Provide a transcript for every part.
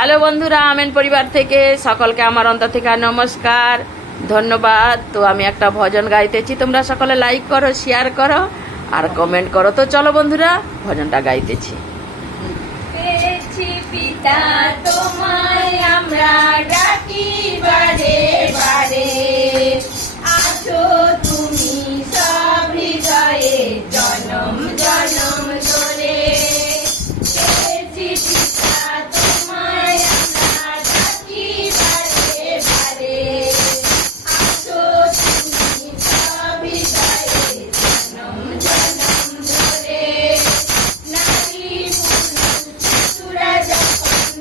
Hello বন্ধুরা, amen পরিবার থেকে সকলকে আমার অন্তর থেকে নমস্কার, ধন্যবাদ। তো আমি একটা ভজন গাইতেছি, তোমরা সকলে লাইক করো, শেয়ার করো আর কমেন্ট করো। তো চলো বন্ধুরা, ভজনটা গাইতেছি। পিতা তোমায় আমরা ডাকি বারে বারে, আছো তুমি সব হৃদয়ে জনম জনম ধরে। পিতা তোমায় আমরা ডাকি বারে বারে, আছো তুমি সব হৃদয়ে জনম জনম ধরে। নারী পুরুষ যখন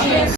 আমেন।